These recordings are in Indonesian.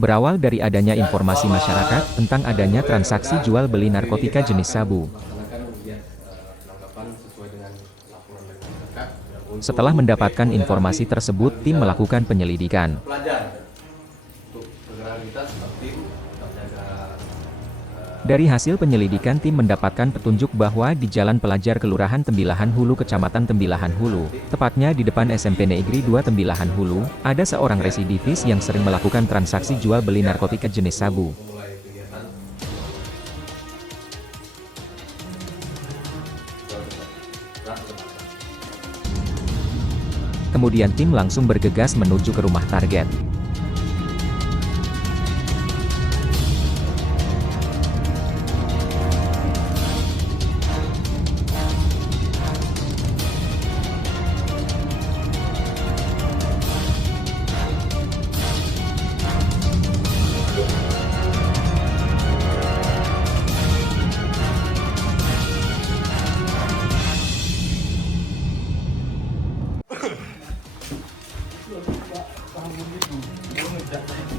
Berawal dari adanya informasi masyarakat tentang adanya transaksi jual beli narkotika jenis sabu. Setelah mendapatkan informasi tersebut, tim melakukan penyelidikan. Dari hasil penyelidikan, tim mendapatkan petunjuk bahwa di Jalan Pelajar Kelurahan Tembilahan Hulu Kecamatan Tembilahan Hulu, tepatnya di depan SMP Negeri 2 Tembilahan Hulu, ada seorang residivis yang sering melakukan transaksi jual beli narkotika jenis sabu. Kemudian tim langsung bergegas menuju ke rumah target.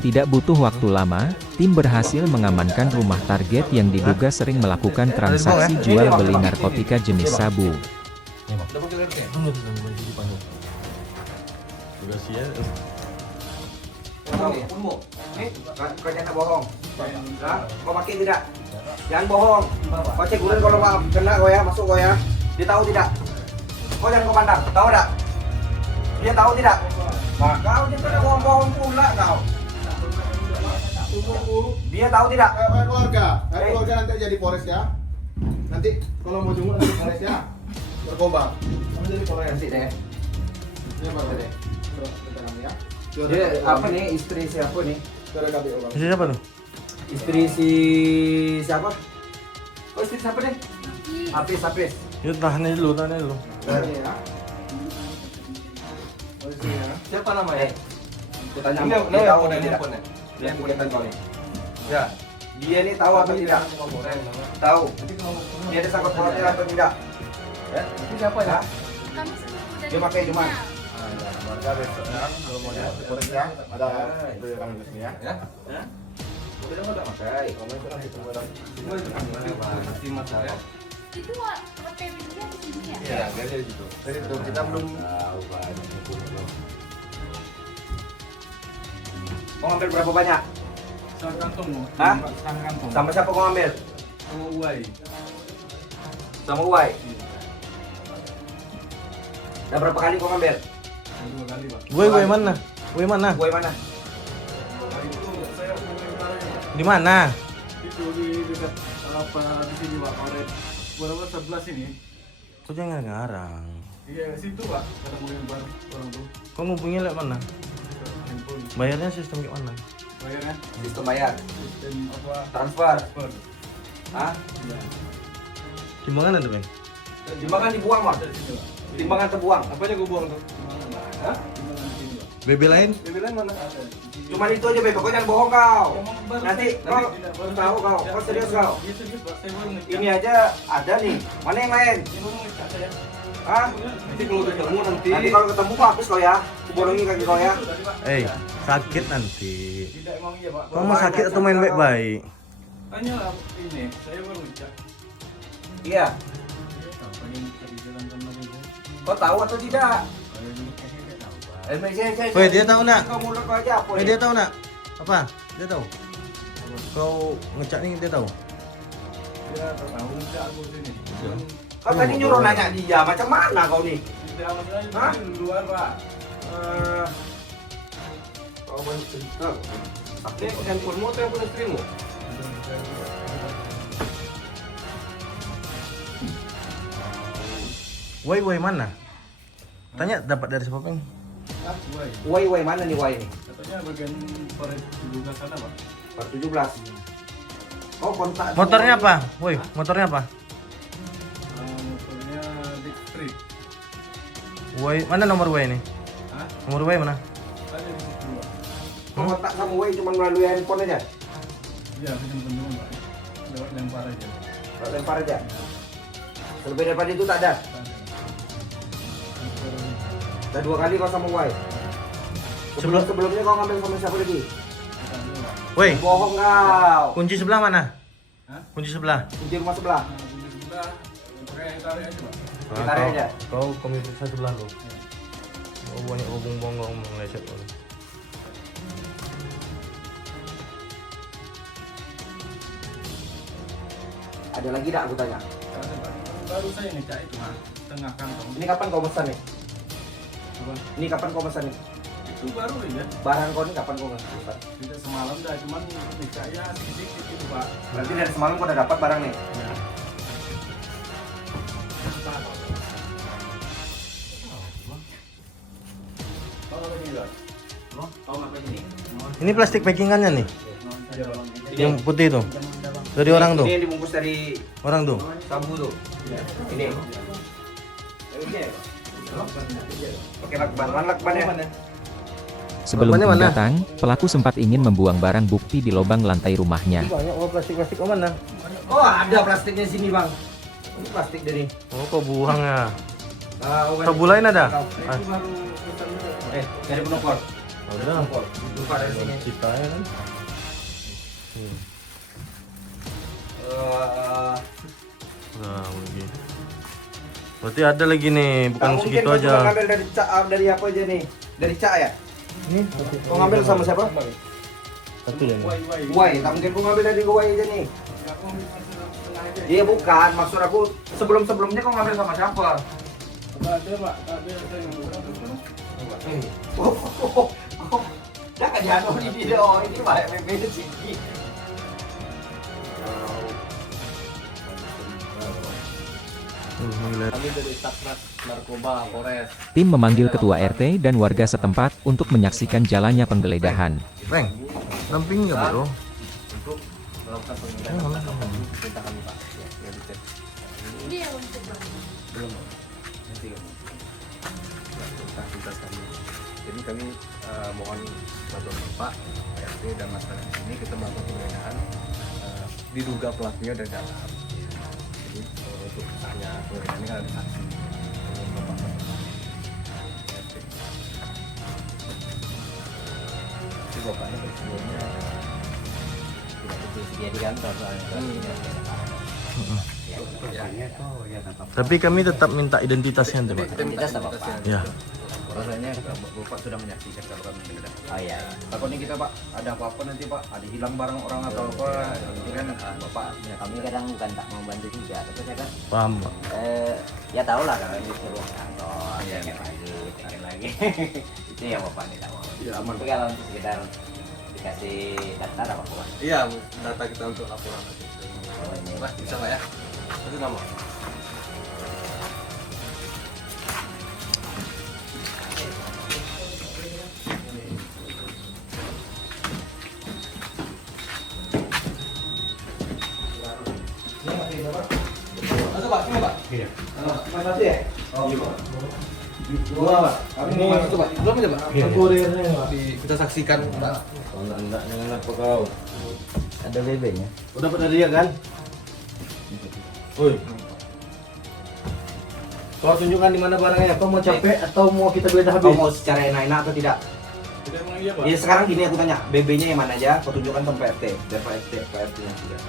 Tidak butuh waktu lama, tim berhasil mengamankan rumah target yang diduga sering melakukan transaksi jual beli narkotika jenis sabu. Kau jangan bohong. Kau pakai tidak? Jangan bohong. Kau cek dulu kalau kena kau ya, masuk kau ya. Dia tahu tidak? Kau jangan kau pandang, tahu tidak? Dia tahu tidak? Nah, kau jangan bohong-bohong pula kau. Dia tahu tidak? Keluarga nanti jadi Polres ya. Nanti kalau mau jenguk nanti Polres ya. Berkobar. Kamu jadi Polres Nanti deh. Ini apa deh? Bentar ya. Dia apa nih? Istri siapa nih? Istri siapa tuh? Istri si siapa? Oh, istri siapa deh? Apis. Yuk tahan dulu. Siapa namanya? Kita nyambung. Dia tahu tidak? Dia kelihatan kau nih. Ya. Dia nih tahu apa tidak? Tahu. Dia ada sangkut pautnya atau tidak? Ya. Itu siapa ya? Dia pakai cuma. Warga besok ya. Kalau mau dia Polres ya. Ada itu kami di sini ya. Ya. Udah enggak pakai. Kamu itu nanti tunggu ada. Semua itu kan pasti masalah. Itu PPB-nya di sini ya? Iya, dari situ. Dari itu kita belum tahu banyak. Mau ambil berapa banyak? Setengah kantong. Hah? Setengah kantong. Sama siapa kau ambil? Sama uai. Sama Uai. Udah berapa kali kau ambil? 2 kali, Pak. Woi mana? Woi mana? Uai mana? Itu saya komentarnya. Di mana? Itu di dekat apa di sini, Pak. Karet. Berapa 11 ini? Kau jangan ngarang. Iya, situ, Pak. Kata mau yang baru orang tuh. Kau ngubungnya lewat mana? Handphone. Bayarnya sistem kayak mana? Bayarnya Sistem bayar. sistem apa? Transfer. Per. Hah? Iya. Timbangan ada bang? Timbangan dibuang, Bang. Dari sini, Pak. Timbangan terbuang. Apa aja gue buang tuh? Hah? Timbangan di sini, Pak. BB lain? Bilang mana? Ada. Cuma itu aja, Beb. Kau jangan bohong kau. Baru Nanti saya- kau baru tahu kau. Ya, Kau serius kau. Iya serius, Pak. Saya baru ngecek. Ini aja ada nih. Mana yang lain? Ini baru ngecek saya. Hah? Nanti kalau udah ketemu nanti. Nanti kalau ketemu kau hapus kau ya. Kubolongin kaki kau ya. Sakit nanti. Tidak emang iya, Pak. Kau mau sakit atau main baik-baik? Tanya lah ini, saya baru ngecek. Iya. Pengen cari jalan lagi. Kau tahu atau tidak? Woi, dia tahu nak? Kau mulut kau aja apa Woi, nih? dia tahu nak? Apa? Dia tahu? Kau ngecek nih dia tahu? Dia tahu ngecek aku sini. Kau tadi nyuruh nanya dia, macam mana kau nih? Tidak masalah Hah? di luar, Pak. Kau banyak cerita. Ini handphonemu atau handphone istrimu? Woi mana? Tanya dapat dari siapa, Peng? Woi mana nih woi nih? Katanya bagian Polres juga sana, Pak. Per 17. Oh, kontak. Motornya apa? Woi, motornya apa? Motornya Big Street. Woi, mana nomor Woi ini? Hah? Nomor Woi mana? Ada di situ, Pak. Oh, kontak sama woi cuma melalui handphone aja. Iya, kita teman Pak. Lewat lempar aja. Lempar aja. Lebih daripada itu tak ada. Udah 2 kali kau sama woi. Sebelumnya kau ngambil sama siapa lagi? Woi, Bohong kau. kunci sebelah mana? Hah? Kunci sebelah. Kunci rumah sebelah. Sudah, pakai tarik aja, Pak. Tarik aja. Kau komisi sebelah lo. Oh, banyak bongong meleset lo. Ada lagi tak aku tanya? Ada, Pak. Baru saya ngecek itu, Mas. Tengah kantong. Ini kapan kau pesan nih? Apa? Ini kapan kau pesan nih? Itu baru ya. Barang kau ini kapan kau pesan? Tidak semalam dah, cuman ngeceknya sedikit itu, Pak. Berarti dari semalam kau udah dapat barang nih? Ya. Ini plastik packingannya nih. Yang putih tuh. Dari orang tuh. Ini yang dibungkus dari Orang tuh. sabu tuh. Ini. Pakai lakban ya. Sebelum Lakbannya Tim mana? datang, pelaku sempat ingin membuang barang bukti di lubang lantai rumahnya. Banyak plastik oh mana? Oh, ada plastiknya sini, Bang. Ini plastik dari. Oh, kau buang ya. Oh, Kau bulain ada? Itu baru pesan juga. dari penopor. Ada. Lupa dari sini. Kita ya kan. Nah, begini. Berarti ada lagi nih, bukan Tak mungkin segitu kau aja. cuma ngambil dari apa aja nih? Dari Cak ya? Ini Kau ngambil sama siapa? satu ya. Wai. Wai, tak mungkin kau ngambil dari Wai aja nih. Ya, aku ambil setengah aja. Iya bukan, maksud aku sebelum-sebelumnya kau ngambil sama siapa? Tak ada, Pak. Tak ada, saya ngambil satu. Jangan jatuh di video ini banyak beda sini. Kami dari Satgas Narkoba Polres. Tim memanggil ketua RT dan warga setempat untuk menyaksikan jalannya penggeledahan. Peng, damping nggak bro? Untuk melakukan penggeledahan perintah kami, Pak. Ya, dicek. Ini yang untuk Bang. Belum, nanti perintah kami. Jadi kami mohon bantuan Bapak, RT dan masyarakat di sini kita melakukan penggeledahan. Diduga pelakunya dari dalam. Jadi untuk tanya penggeledahan ini kan ada saksi. Bapak RT. Jadi bapaknya sebelumnya tidak betul dia di kantor soalnya. Tapi kami tetap minta identitasnya tuh, Pak. Identitas apa Pak? Ya. Rasanya Bapak sudah menyaksikan kalau kami menggeledah. Oh iya. Takutnya kita Pak, ada apa-apa nanti Pak, ada hilang barang orang atau apa, nanti kan Bapak Ya, kami kadang bukan tak mau bantu juga, tapi saya kan Paham, Pak. ya tahu lah kalau disuruh kantor, Iya, pengen lagi, pengen lagi. Itu yang bapak tidak mau. Iya, aman. Tapi kalau untuk sekedar dikasih daftar apa apa? iya data kita untuk laporan nanti. Oh, ini. Pak, bisa Pak ya? Itu nama. Masuk Pak, sini Pak. Iya. Mas masuk ya? Oh iya Pak. Dua Pak. Kami mau masuk Pak. Belum ya Pak? Kurirnya, Pak. Kita saksikan Pak. Oh, enggak, jangan apa kau. Ada BB-nya. Udah dapat dari dia kan? Woi. Kau tunjukkan di mana barangnya. Kau mau capek atau mau kita geledah Kau habis? mau secara enak-enak atau tidak? Tidak emang iya Pak. Ya sekarang gini aku tanya, BB-nya yang mana aja? Kau tunjukkan sama PRT. Dan PRT nya tidak.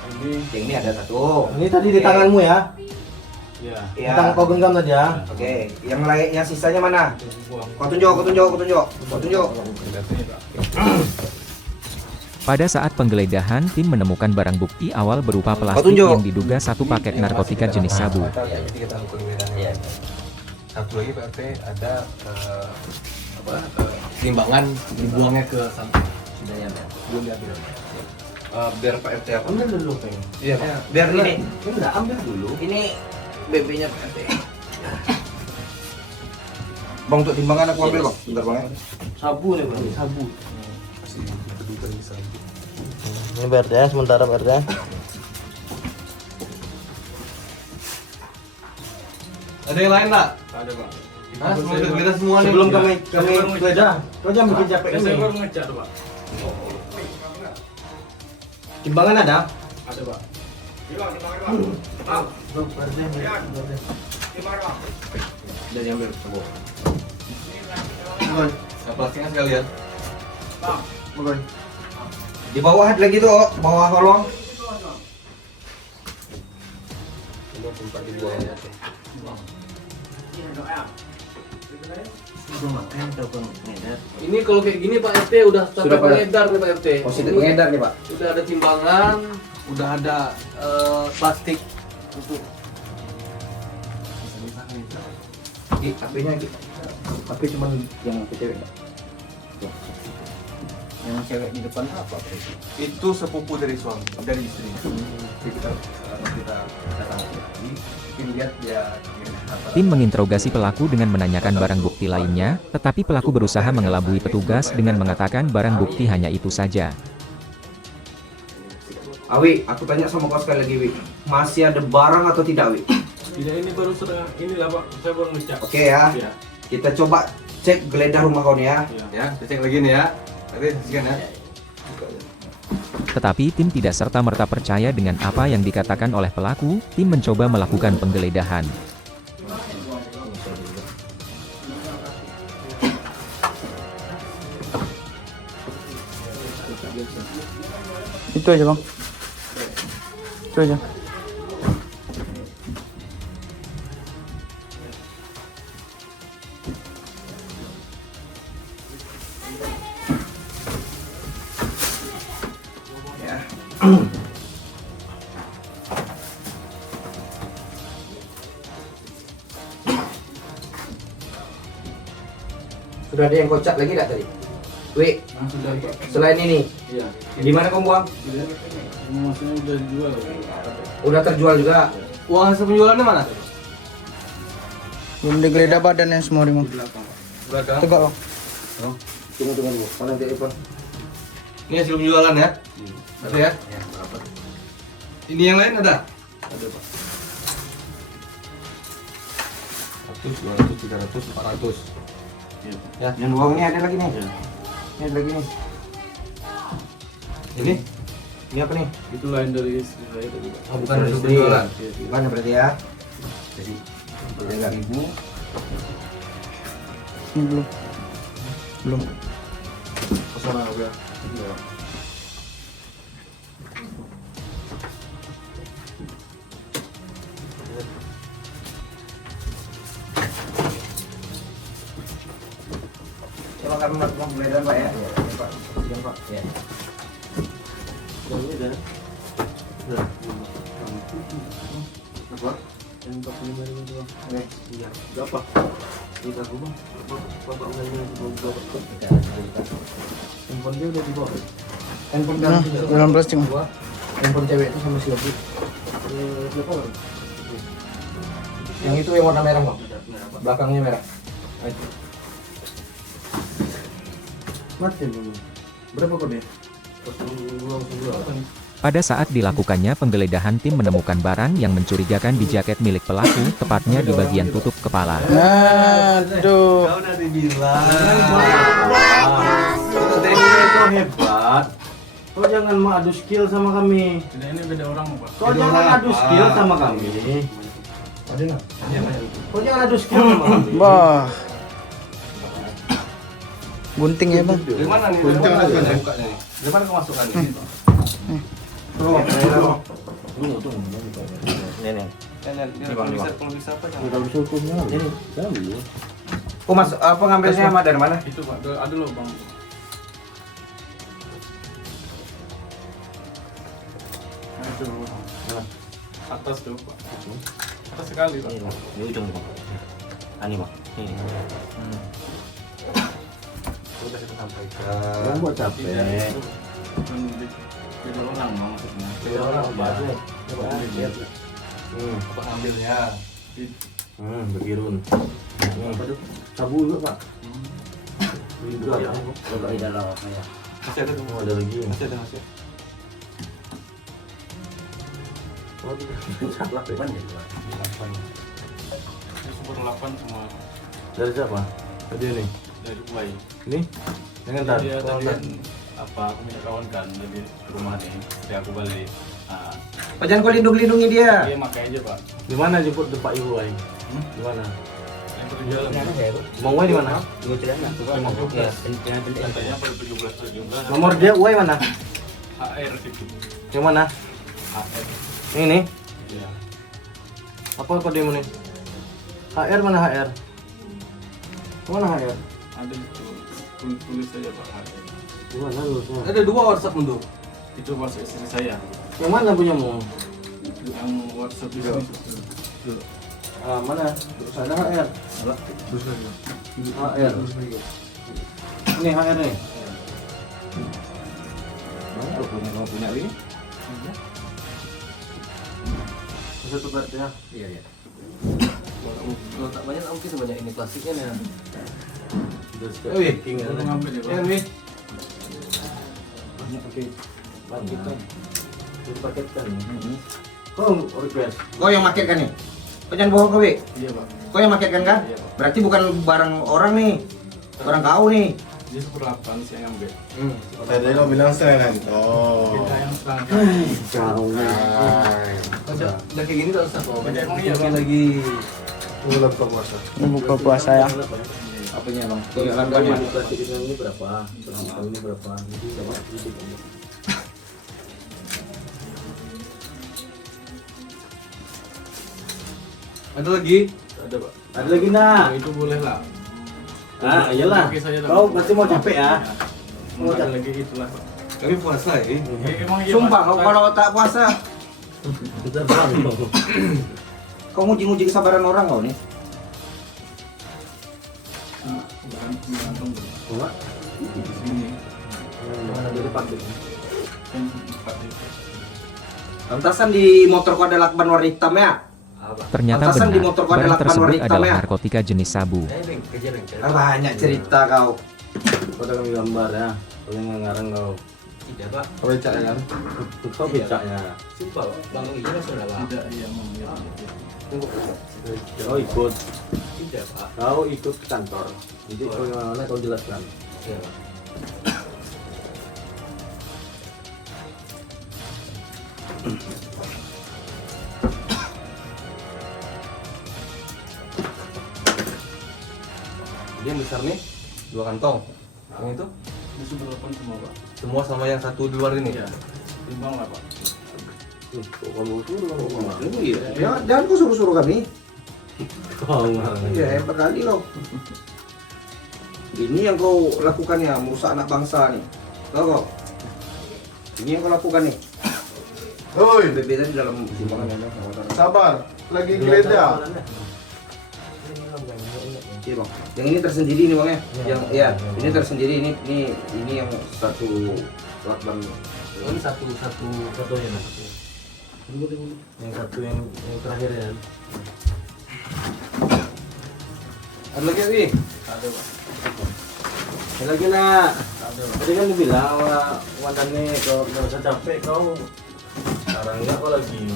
Yang ini ada satu. Ini tadi di tanganmu ya? Iya. Di tangan kau genggam saja. Oke, yang lain, yang sisanya mana? Kau tunjuk. Pada saat penggeledahan, tim menemukan barang bukti awal berupa plastik tunjuk. yang diduga satu paket narkotika jenis sabu. Ya, jadi kita lakukan pembedahan. Iya. Satu lagi PRT ada timbangan dibuangnya ke samping. Sudah ya, Mbak? Belum diambil. Biar PRT apa? Ambil dulu, Peng. Iya. Biar ini. Enggak, ambil dulu. Ini BB-nya PRT. Bang, untuk timbangan aku ambil bang. Bentar bang ya. Sabu nih bang, sabu. Ini BRT ya, sementara BRT ya. Ada yang lain nggak? Ada bang. Hah? Kita semua nih. Sebelum kami geledah, kau jangan bikin capek Saya ini. baru ngecat pak. Timbangan ada? Ada pak. Udah diambil semua. Plastiknya sekalian. Di bawah ada lagi tuh, bawah kolong. Ini kalau kayak gini Pak RT udah sampai Sudah, Pak. pengedar nih Pak RT. Positif Ini pengedar nih pak. Udah ada timbangan, udah ada plastik untuk HP-nya gitu. HP cuman yang cewek pak. Yang cewek di depan apa? itu sepupu dari suami, dari istrinya. Jadi kita datang lagi, kita lihat dia apa. Tim menginterogasi pelaku dengan menanyakan barang bukti lainnya, tetapi pelaku berusaha mengelabui petugas dengan mengatakan barang bukti hanya itu saja. Awi, aku tanya sama kau sekali lagi Wi. Masih ada barang atau tidak Wi? Tidak, ini baru setengah inilah pak. Saya baru ngecat. Oke ya. Iya. Kita coba cek geledah rumah kau nih ya. Ya, kita cek lagi nih ya. Nanti sekian ya. Tetapi tim tidak serta-merta percaya dengan apa yang dikatakan oleh pelaku, tim mencoba melakukan penggeledahan. Itu aja bang. Itu aja. Sudah ada yang kocak lagi enggak tadi? Wi, Sudah pak. selain ini, Iya. di mana kamu buang? Maksudnya udah dijual. Udah terjual juga. Uang hasil penjualannya mana? Belum digeledah badannya semua nih bang. Belakang. Tegak bang. Tunggu dulu. Mana dia Ipan? Ini hasil penjualan ya? Ada ya? Ini yang lain ada? Ada pak. 100, 200, 300, 400. Ya, yang buang ini ada lagi nih. Ini ada lagi nih. Ini? Ini apa nih? Itu lain dari istri saya tadi pak. Oh, bukan hasil penjualan. Bukan berarti ya. Jadi, jaga ibu. Ini belum. Belum. Kesana ya. Coba kami melakukan penggeledahan Pak ya. Iya, Pak. Siap Pak. Ya. Apa? Yang 45.000 itu bang. Oke. Iya. Berapa? Kita gua bang. Bapak udah ini bapak. Handphone dia udah dibawa. Handphone Nah, dalam plastik bang. gua. Handphone cewek itu sama siapa? Berapa bang? Yang itu yang warna merah Bang. Merah pak. Belakangnya merah. Nah, itu. Mati dulu. Berapa kode? 0202. Apa nih? Pada saat dilakukannya penggeledahan, tim menemukan barang yang mencurigakan di jaket milik pelaku, tepatnya di bagian tutup kepala. Aduh. Kau udah dibilang. Tadi itu hebat. Kau jangan mau adu skill sama kami. Tidak, ini beda orang pak. Kau jangan adu skill sama kami. Ada nggak? Kau jangan adu skill sama kami. Wah. Gunting ya bang. Dari mana nih? Kunci Dari mana mana, nih? Bang? Bukanya nih? Dari mana kau masukkan di situ? Ini. Kalau bisa apa jangan. Oh mas, apa ngambilnya sama dari mana? Itu pak, ada loh bang. Nah, itu bang. Atas tuh pak. Atas sekali pak. Ini ujung bang. Ani bang. Ini. Sudah kita sampaikan. Buat capek. Bukan beda orang bang maksudnya. Beda orang apa? Coba lihat. Apa ngambilnya? Berkirun. Apa tuh? Sabu juga pak. Juga ya. Coba di dalam ya. Masih ada tuh. Oh, ada lagi. Masih ada masih. Oh, salah ya. Ini sumber 8 semua Dari siapa? Tadi nih. dari Dubai. Ini? Yang ntar. Dia tadi kan apa aku punya kawan kan dari rumah nih. Jadi aku balik. Nah, Pak jangan kau lindungi dia. dia makai aja pak. Di mana jemput Pak Ibu Wai? Di mana? Yang berjalan. Bang Wai di mana? Ya, katanya pada 17. Nomor dia Wai mana? HR gitu. Yang mana? HR. Ini. Iya. Apa dia ini? HR mana HR? Mana HR? Ada itu. Tulis saja pak. HR. Di mana lu? Ada 2 WhatsApp untuk. Itu WhatsApp istri saya. Yang mana punyamu? Yang WhatsApp di sini. Ah, mana? Terus ada HR. Terus lagi. HR. Ini HR nih. Kalau punya ini. Bisa tukar ya. Iya iya. Kalau tak banyak mungkin sebanyak ini plastiknya ya. Packing ya. Udah ngambil ya pak. Wih. Oke. Paketkan. Dipaketkan. Oh, request. Kau yang market kan nih? Kau jangan bohong kau, Wi. Iya pak. Kau yang market kan? Iya, Pak. Berarti bukan barang orang nih. Barang kau nih. Dia super 8 sih yang ngambil. Tadi lo bilang selain oh. Kita yang sekarang. Jauh. Udah kayak gini tak usah kok. Banyak emang iya kan. Lagi Bulan puasa. buka puasa ya. Apanya bang? Iya, Langgannya. plastik ini berapa? Ini berapa? Jadi sama sedikit aja. Ada lagi? Ada pak. Ada lagi nak? Itu boleh lah. Ah, iyalah. Oke saja, Kau Pak. pasti mau capek ya? Mau ada lagi itulah pak. Kami puasa ya. Emang iya Sumpah Mas. kau kalau tak puasa, Kita bang. kau nguji-nguji kesabaran orang kau nih. Gantung tuh. Cuma Di sini. mana dari pakai? Yang 4 itu. Lantasan di motor kau ada lakban warna hitam ya? Ternyata Pantasan di benar, motor gua ada barang lakban tersebut warna hitam adalah ya? narkotika jenis sabu. Banyak cerita kau. Kau tengok gambar ya. Kau yang ngarang kau. Tidak pak. Kau becak kan? Kau becaknya. Sumpah pak. Bang iya sudah lah. Tidak iya mau. Kau ikut. Tidak pak. Kau ikut ke kantor. Jadi kau yang mana kau jelaskan. Iya pak. Dia yang besar nih 2 kantong. Yang itu Ini super 8 semua pak. semua sama yang satu di luar ini. Iya. Timbang lah pak. Kau kamu suruh. Iya. Ya, jangan kau suruh-suruh kami. Kau ngarang. Iya, hebat kali kau. Ini yang kau lakukan ya, merusak anak bangsa nih. Tahu kau? Ini yang kau lakukan nih. Oi, Berbeda di dalam timbangan ya. sabar. Lagi geledah. Iya bang. Yang ini tersendiri nih bang ya. Yang iya, ini tersendiri ini yang satu lakban. Ini satunya nah. Yang satu yang terakhir ya. Ada lagi nih. Ada pak. Ada lagi nak. Ada pak. Tadi kan lu bilang sama Wandan nih kalau nggak usah capek kau. Sekarang enggak kau lagi.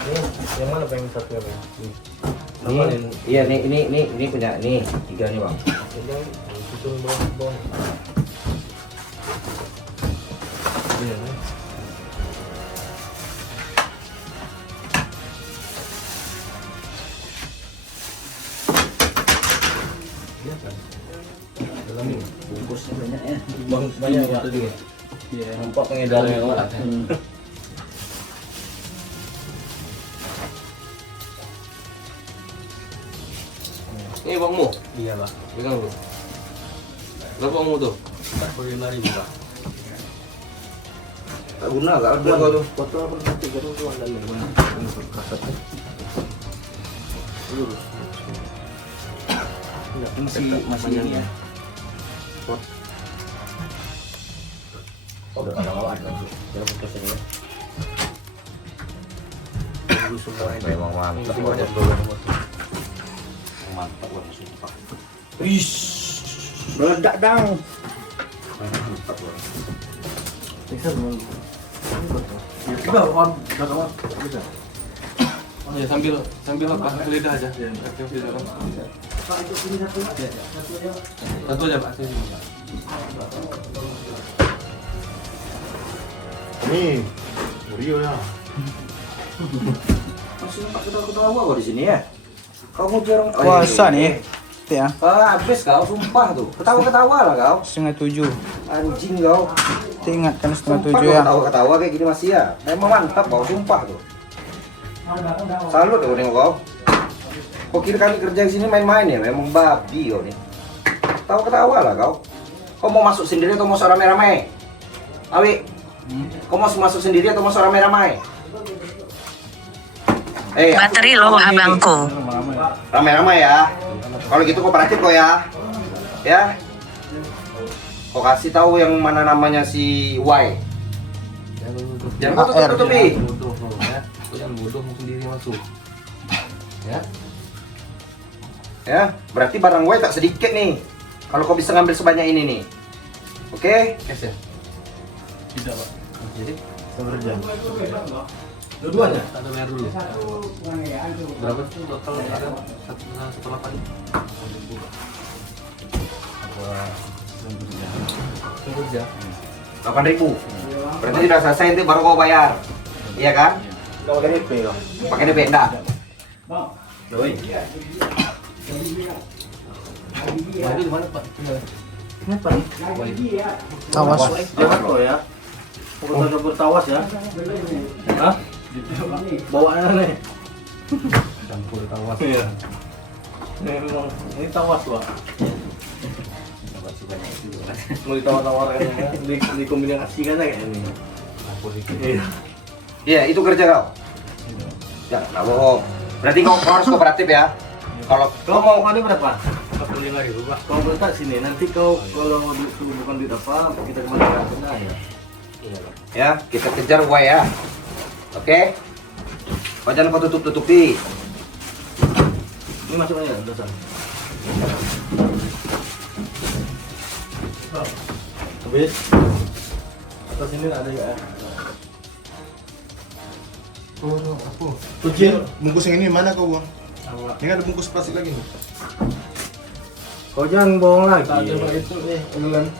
Nih, yang mana pengen satu ya bang? Ini, iya ini punya nih 3 nih bang. Yang susun bawah. Iya nih. Iya kan? Dalam ini Bungkusnya banyak ya. bang banyak ya. Iya. Nampak pengedarnya kok. Ini bangmu. Iya pak. Pegang dulu. Berapa bangmu tuh? 45.000 pak. Tak guna gak ada kau tuh. Foto apa nanti garung tuh Wandan nih. Kasetnya. Lurus. Masih ini ya. Oh, ada lawat kan. Jangan fokus ini. bagus semua ini. Memang mantap. Mantap warna sumpah. Meledak dong. Oh ya sambil apa? Lidah aja. Satu aja Pak. Ini Rio ya. Masih nampak ketawa-ketawa kau di sini ya? Kamu jarang Puasa nih. Ya, habis kau sumpah tuh. Ketawa-ketawa lah kau. 6:30. Anjing kau. Ingat kan Sumpah 6:30 kau ya. ketawa-ketawa kayak gini masih ya. Memang mantap kau sumpah tuh. Salut tuh nengok kau. Kau kira kali kerja di sini main-main ya? Memang babi kau nih. Ketawa-ketawa lah kau. Kau mau masuk sendiri atau mau rame-rame? Awi, kau mau masuk sendiri atau mau rame-rame? Bateri low abangku. Rame-rame ya. Kalau gitu kooperatif kok ya. Ya. Kau kasih tahu yang mana namanya si Y. Jangan kau tutup-tutupi. Bodoh lo ya. Kau jangan bodoh mau sendiri masuk. Ya. Ya, berarti barang Y tak sedikit nih. Kalau kau bisa ngambil sebanyak ini nih. Oke? Cash ya? Tidak Pak. Jadi Bekerja. dua-duanya ada bayar dulu. Berapa sih total ada setelah pagi? Kerja. 8.000. Berarti sudah selesai itu baru kau bayar. Iya kan? Kau pakai DP kau. Pakai DP enggak? Doi. Waduh di mana Pak? Kenapa nih? Awas. Jangan kau ya. Pokoknya bertawas ya. Hah? Bawaan nih. Campur tawas. Iya. Memang ini tawas Pak. Mau ditawar-tawarkan ya. Dikombinasikan aja kayak ini. Iya. Iya, itu kerja kau. Ya, enggak bohong. Berarti kau harus kooperatif ya. Kalau Kau mau ada berapa? 45.000 Pak. Kau bertak sini. Nanti kau kalau bukan duit apa kita kemana ya? ya, kita kejar Y ya. Oke? Kau jangan kau tutup-tutupi. Ini masuk aja dosa. Habis. Atas sini ada ya. Kecil, bungkus yang ini mana kau buang? Ini ada bungkus plastik lagi nih. Kau jangan bohong lagi. itu nih, ulang.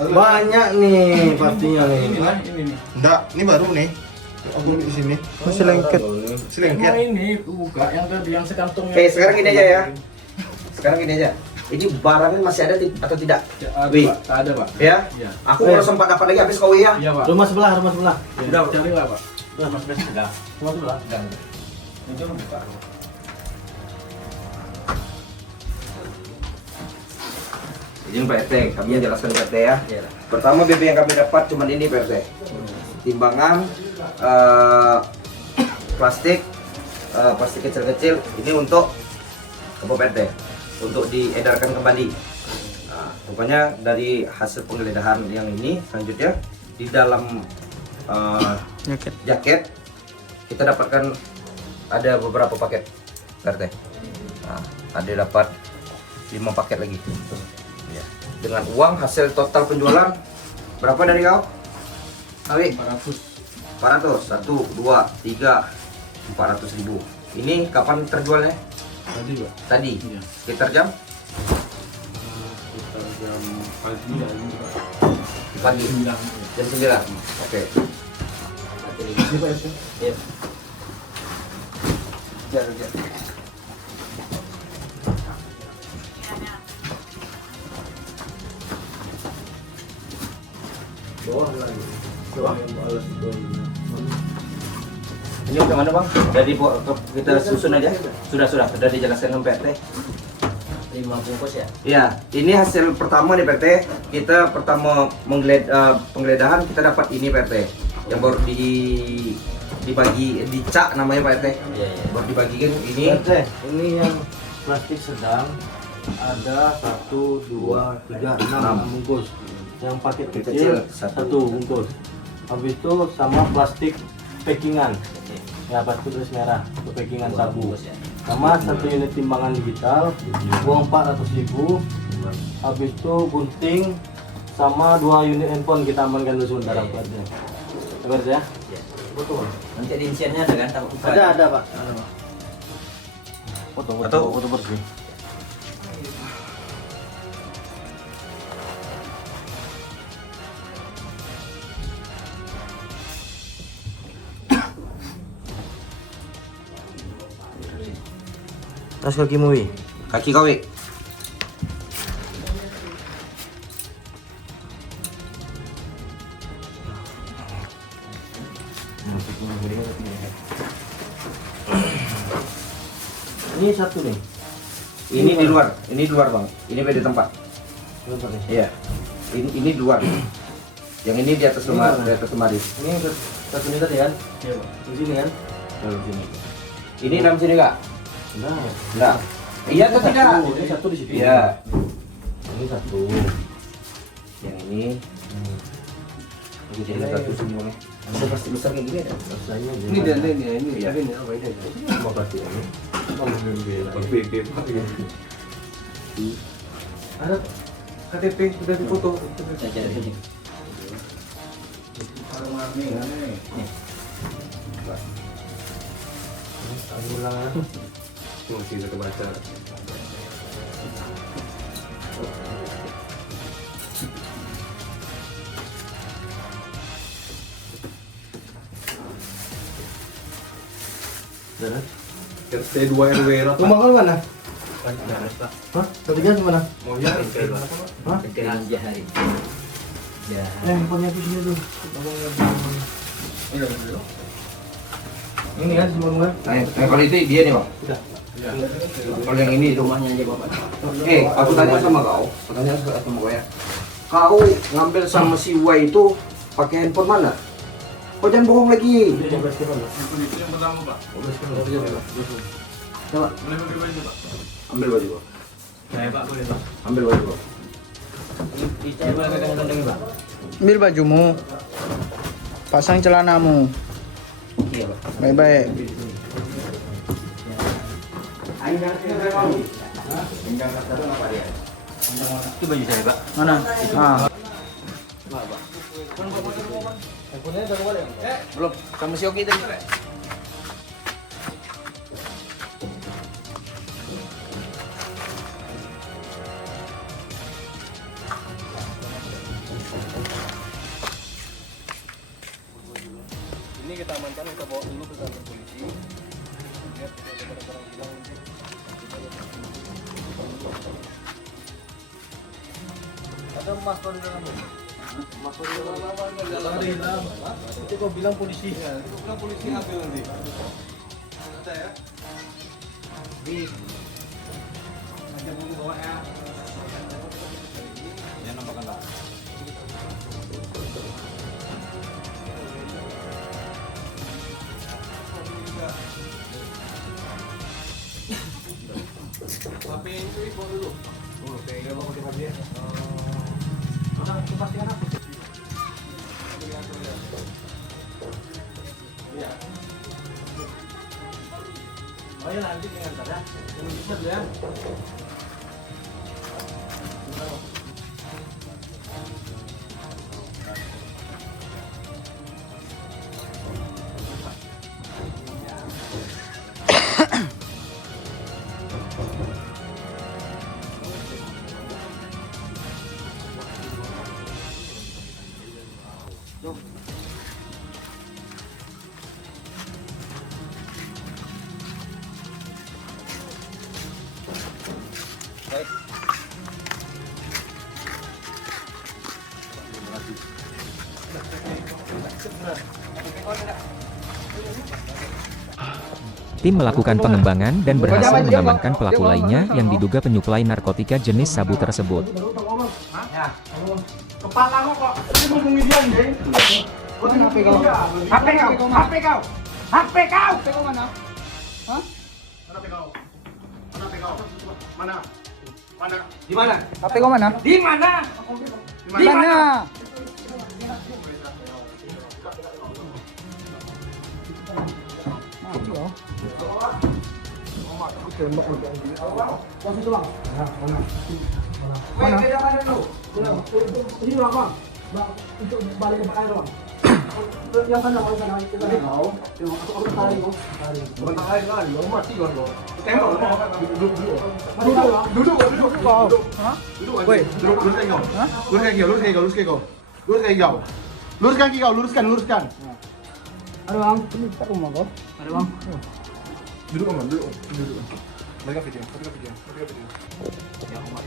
Banyak nih pastinya nih. Enggak, ini baru nih. Aku di sini. Masih lengket. Selengket. Ini buka yang tadi yang sekantongnya. Oke, sekarang gini aja ya. Sekarang gini aja. Ini barangnya masih ada atau tidak? Wih. Tak ada Pak. Ya? Iya. Aku kalau sempat dapat lagi habis kau ya. Iya Pak. Rumah sebelah, rumah sebelah. Udah cari lah Pak. Rumah sebelah. Rumah sebelah. Itu buka. Izin Pak RT, kami jelaskan Pak RT ya. Pertama BB yang kami dapat cuma ini Pak RT. Timbangan plastik plastik kecil-kecil ini untuk apa Pak RT? Untuk diedarkan kembali. Nah, rupanya dari hasil penggeledahan yang ini selanjutnya di dalam jaket kita dapatkan ada beberapa paket Pak RT. Nah, ada dapat 5 paket lagi. Ya. Dengan uang hasil total penjualan berapa dari kau? Awi? 400. 1, 2, 3, 400.000. Ini kapan terjualnya? Tadi Pak. Tadi. Iya. Sekitar jam? Sekitar jam pagi ya ini Pak. Pagi. 9. Jam 9. Oke. Ini Pak ya. Iya. Jar. Ini bagaimana Bang? Dari kita susun aja. Sudah dijelaskan dengan PT. 5 bungkus ya? Iya, ini hasil pertama nih PT. Kita pertama penggeledahan kita dapat ini PT. Yang baru dibagi dicak namanya Pak RT. Iya. Baru dibagikan ini. Ini yang plastik sedang ada 1, 2, 3, 6 bungkus. Yang paket kecil 1 bungkus. Habis itu sama plastik packingan. Ya pasti tulis merah, untuk packingan sabu. Sama 1 unit timbangan digital, uang 400.000. Habis itu gunting sama 2 unit handphone kita amankan dulu sebentar buatnya. Sabar ya. Betul. Nanti di insiannya ada kan? Ada Pak. Foto bersih. Tas kaki Wi. Kaki kau, Wik. Ini satu nih. Ini di luar, Bang. Ini beda tempat. Iya. Ini di luar. Yang ini di atas lemari. Ini satu ini tadi kan? Iya, Pak. Di sini kan? Dalam sini. Ini dalam sini enggak? Enggak. Iya atau tidak? Ini satu di situ. Iya. Ini satu. Yang ini. Jadi satu semuanya. Ada pasti besar kayak gini ada. Rasanya Ini dia ini Iya. ini apa ini? mau kasih ini. Ada KTP sudah difoto. Saya cari sini. Masih bisa kebaca. RT 2 RW lah. Rumah kau mana? Hah? Ketiga di mana? Mau ya? Hah? Keterangan Jahari. Ya. Handphonenya di sini tuh. Ini kan semua rumah. Nah, kalau itu dia nih, Bang. Kalau yang ini rumahnya aja, Bapak. Aku tanya sama kau. Ya. Kau ngambil sama si Y itu pakai handphone mana? Kau jangan bohong lagi. Yang pertama, Pak. Coba. Boleh pakai baju, Pak. Ambil baju, Pak. Pak, boleh, Pak. Ambil baju, Pak. Ambil bajumu. Pasang celanamu. Iya, Pak. Baik-baik. Itu baju saya, Pak. Mana? Ah. Belum, sama si Oki tadi. Ini kita amankan, kita bawa dulu ke kantor polisi. Lihat ada barang-barang hilang. Ada emas kau di dalam ini. Emas kau di dalam. Itu kau bilang polisi. Ya, itu bilang polisi ambil nanti. Ada ya? Ada buku bawa ya. Ya nampakkan lah. HP itu bawa dulu. Oh, oke, mau kita lihat. Udah, pastikan apa? Iya. Oh ya nanti dengan cara bisa ya. Tim melakukan pengembangan dan berhasil mengamankan pelaku lainnya yang diduga penyuplai narkotika jenis sabu tersebut. Kepalamu kok. Ini ngomongin dia, Jeng. HP kau. HP kau. HP kau. HP kau. HP kau mana? Hah? Mana HP kau? Mana HP kau? Mana? Mana? Di mana? HP kau mana? Di mana? Di mana? Weh, beda mana dulu? Ini apa? Untuk balik ke air bang. Yang sana mau sana kita lihat. Aku tarik kok. Bentar aja kan, lo mati kan lo. Tengok, duduk. Woi. Lurus kaki kau. Luruskan. Ada bang. Ini tak rumah kau. Ada bang. Duduk. Mereka video. Ya Allah.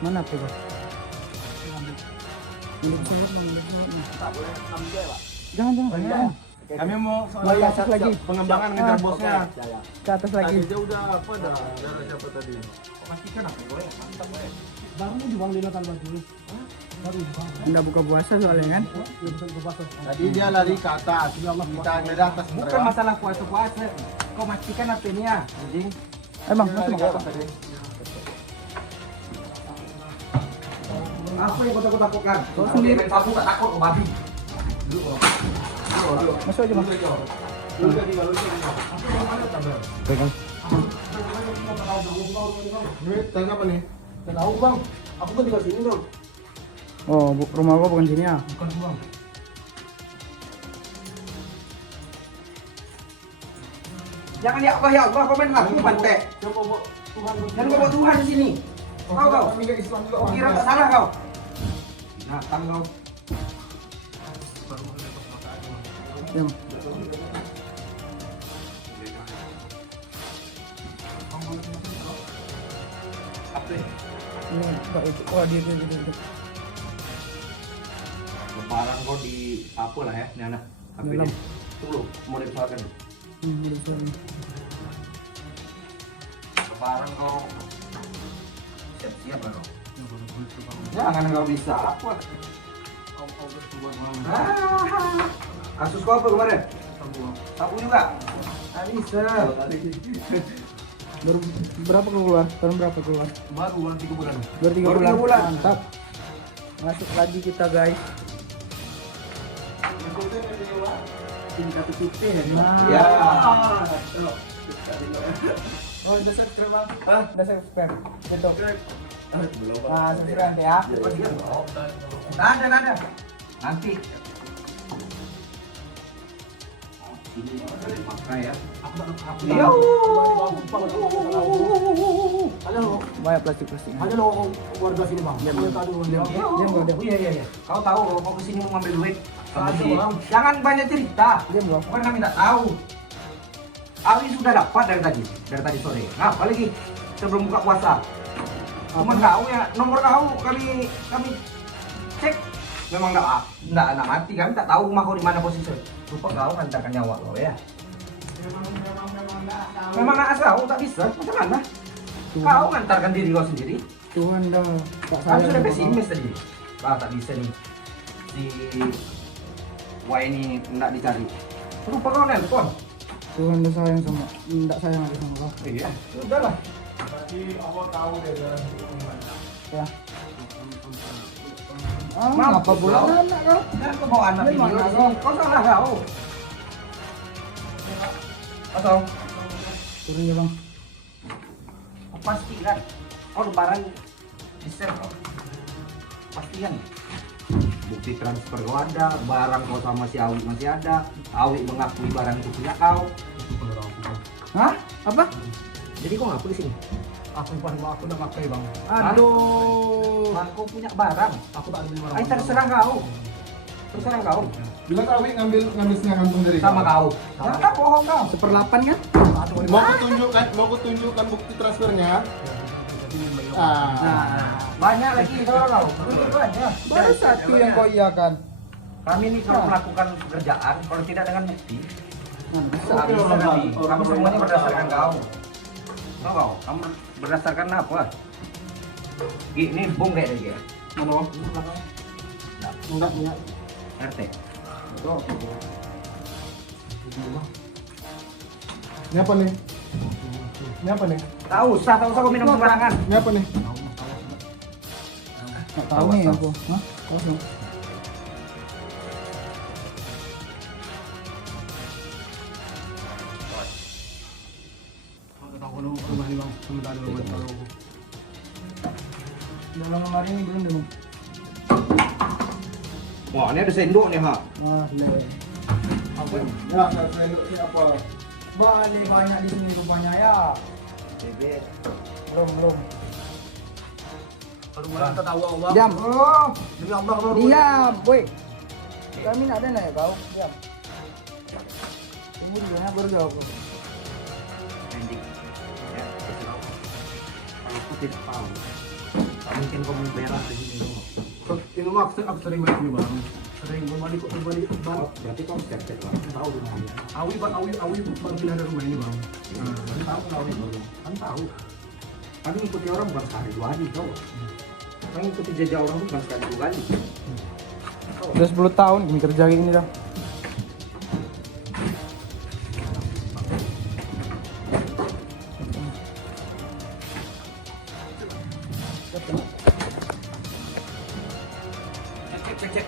Mana apa kau? Jangan. Kami mau Ke atas lagi. pengembangan ngejar bosnya. Ke atas lagi. Dia udah apa dah? Darah siapa tadi? Pastikan apa gue? Mantap gue. Baru di bang di latar baju. Baru di bang. Enggak buka puasa soalnya kan? Tadi dia lari ke atas. Kita dari atas. Bukan masalah puasa. Kau pastikan apa ini ya, anjing? Emang Lari ke atas tadi. Apa yang kau takutkan? Kau sendiri. Main sapu tak takut kau babi. Masuk aja bang. Pegang. Ini tanya apa nih? Tak tahu bang. Aku kan tinggal sini dong. Oh, rumah gua bukan sini ya? Bukan bang. Jangan ya Allah, kau main ngaku pantai. Jangan bawa Tuhan di sini. Kau. Islam juga. Kau kira tak salah kau. Binatang kau. Diam. Ini enggak itu. Oh, dia. Lebaran kau di apa lah ya, ini anak. Dalam. Tunggu, mau dipersoalkan. Udah sorry. Lebaran kau siap-siap lah kau. Jangan kau bisa apa. Kasus kau apa kemarin? Sapu juga? Tak bisa. Baru berapa keluar? Tahun berapa keluar? Baru 3 bulan. Baru 3 Baru bulan. 3 bulan. Mantap. Masuk lagi kita guys. Tingkat putih ya. Ya. Oh, udah subscribe bang. Hah? Udah subscribe. Gitu. Belum. Nah, subscribe nanti ya. Ada. Nanti. Ini pakai ya. Iya. Halo. Banyak plastik. Ada lo warga sini bang. Diam. Iya. Kau tahu kalau kau kesini mau ngambil duit. Ada, Bang. Jangan banyak cerita. Diam bro. Bukan kami tak tahu. Awi sudah dapat dari tadi sore. Nah, apa lagi sebelum buka puasa? Cuma kau ya, nomor kau kami cek. Memang enggak mati, kami tak tahu rumah kau di mana posisi. Lupa kau ngantarkan nyawa kau ya. Memang enggak tahu, tak bisa. Macam mana? Kau ngantarkan diri kau sendiri. Tuhan dah tak Kami sudah sayang. pesimis tadi. Tak bisa nih. Si Wah ini enggak dicari. Lupa kau nelpon. Tuhan dah sayang sama. Enggak sayang lagi sama kau. Iya. Udahlah. Ya. Apa pula kau. anak kau? Jangan kau bawa anak Ini video mana di kau? sini. Kau salah kau. Kosong. Turun ya bang. Pastikan. Kau lebaran di share kau. Pastikan. Bukti transfer kau ada, barang kau sama si Awi masih ada. Awi mengakui barang itu punya kau. Hah? Apa? Jadi kau ngaku di sini. Aku udah pakai bang. Aduh. Kau punya barang. Aku tak ada beli barang. Ay, terserah kau. Terserah kau. Bilang Awi ngambil setengah kantong dari Sama kau. Jangan bohong kau. 1/8 kan? Mau kutunjukkan bukti transfernya. Nah, banyak lagi kau. Banyak. Baru satu yang kau iakan. Kami ini kalau melakukan pekerjaan, kalau tidak dengan bukti, Bisa. bisa nanti. Kamu semuanya berdasarkan kau. Tahu kau? Kamu berdasarkan apa? Ini bom kayak dia. Mana bang? Enggak punya. RT. Ini apa nih? Ini apa nih? Tahu usah kau minum sembarangan. Ini apa nih? Nggak tahu nih aku. Hah? Kosong. Dalam lemari ini belum dulu. Wah, ini ada sendok nih, ha. Ah, le. Apa? Ya, saya ini apa? Balik banyak di sini rupanya ya. Bebek. Belum. Kalau mana kita tahu Allah. Diam. Demi Allah kalau Diam, boy. Kami nak ada nak ya kau. Diam. Tunggu dulu ya, baru jawab. Andy. Ya, kasih tahu. Kalau aku tidak tahu, tak mungkin kau membayar di sini dong. ini mah aku sering main ini bang. Sering berbalik bang. Berarti kau skeptik lah. Tahu di mana. Awi baru pindah dari rumah ini bang. Nah, Kan tahu kenal nih baru. Kan tahu. Kan ngikuti orang bukan sekali dua kali tau. Kan ngikuti jejak orang tuh bukan sekali dua kali. Udah 10 tahun kami kerja kayak gini dah. Cek.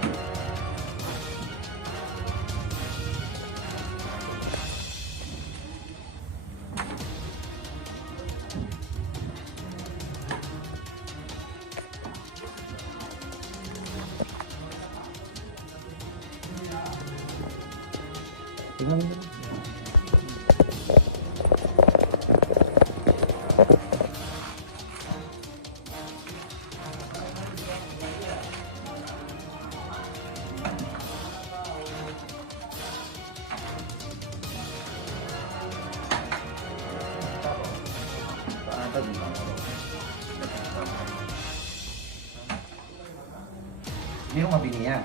Ini rumah bininya.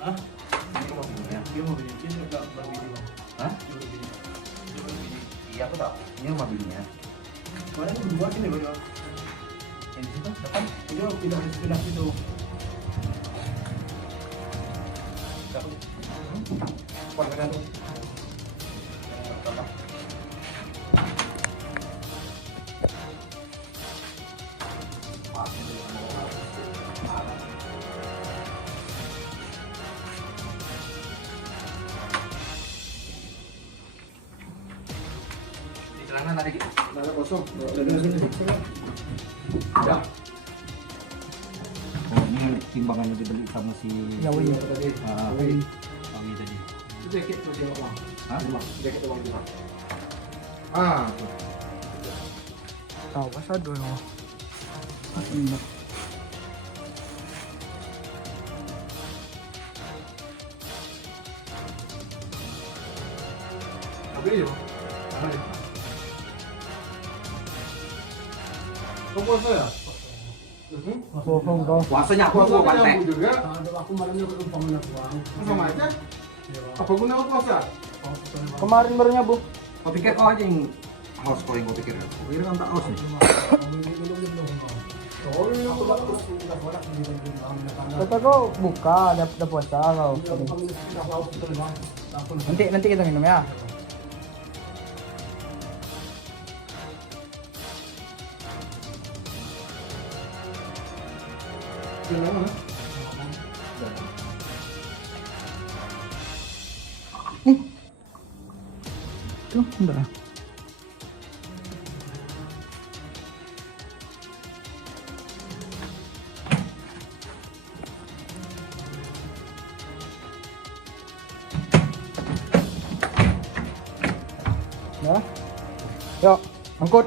Hah? Ini rumah bininya. Dia mau beli ini enggak baru ini bang. Hah? Iya aku tahu. Ini rumah bininya. Kemarin itu berdua sini bang. Yang di situ depan. Dia pindah situ. Kontrakan tuh. Di celana ada gitu. Ada kosong. Ya. Oh, ini timbangannya dibeli sama si Ya wih. Tadi. Kami tadi. Itu jaket tuh dia bang. Hah? Jaket bang juga. Ah. Tahu pas ada ya. Enggak. Apa ini bang? Apa ini? Kau puasa ya? Bohong kau. Puasanya aku gua pantai. nyambut juga. Ada aku malamnya berlumpang minyak bang. Sama aja. Apa guna aku puasa? Kemarin baru nyabu. Kau pikir kau aja yang haus kau yang kau pikir? Kau pikir kan tak haus nih. Kata kau buka, ada puasa kau. Nanti kita minum ya. Tuh, udah. Ya. Yuk, angkut.